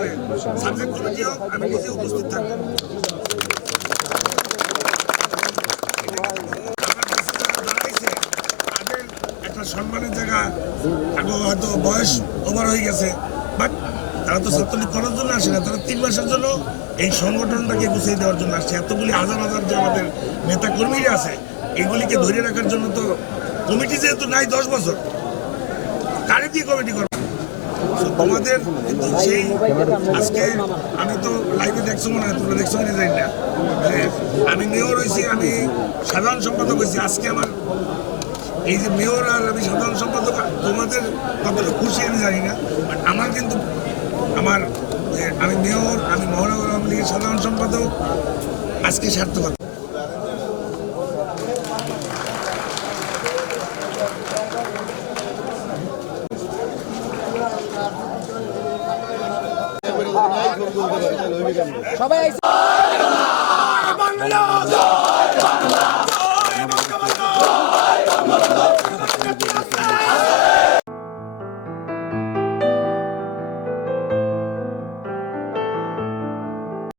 হয়ে আসে না তারা তিন মাসের জন্য এই সংগঠনটাকে গুছিয়ে দেওয়ার জন্য আসছে এতগুলি হাজার হাজার যে আমাদের নেতা আছে এগুলিকে ধরে রাখার জন্য তো কমিটি যেহেতু নাই দশ বছর কারে দিয়ে কমিটি করবে তোমাদের সেই আজকে আমি তো লাইভে দেখছ মনে হয়, তোমরা দেখছ কিনা না। আমি মেয়র হয়েছি, আমি সাধারণ সম্পাদক হয়েছি। আজকে আমার এই যে মেয়র আর আমি সাধারণ সম্পাদক, তোমাদের কতটা খুশি আমি জানি না বাট আমার কিন্তু আমার আমি মেয়র, আমি মহানগর আওয়ামী লীগের সাধারণ সম্পাদক, আজকে সার্থকতা সবাই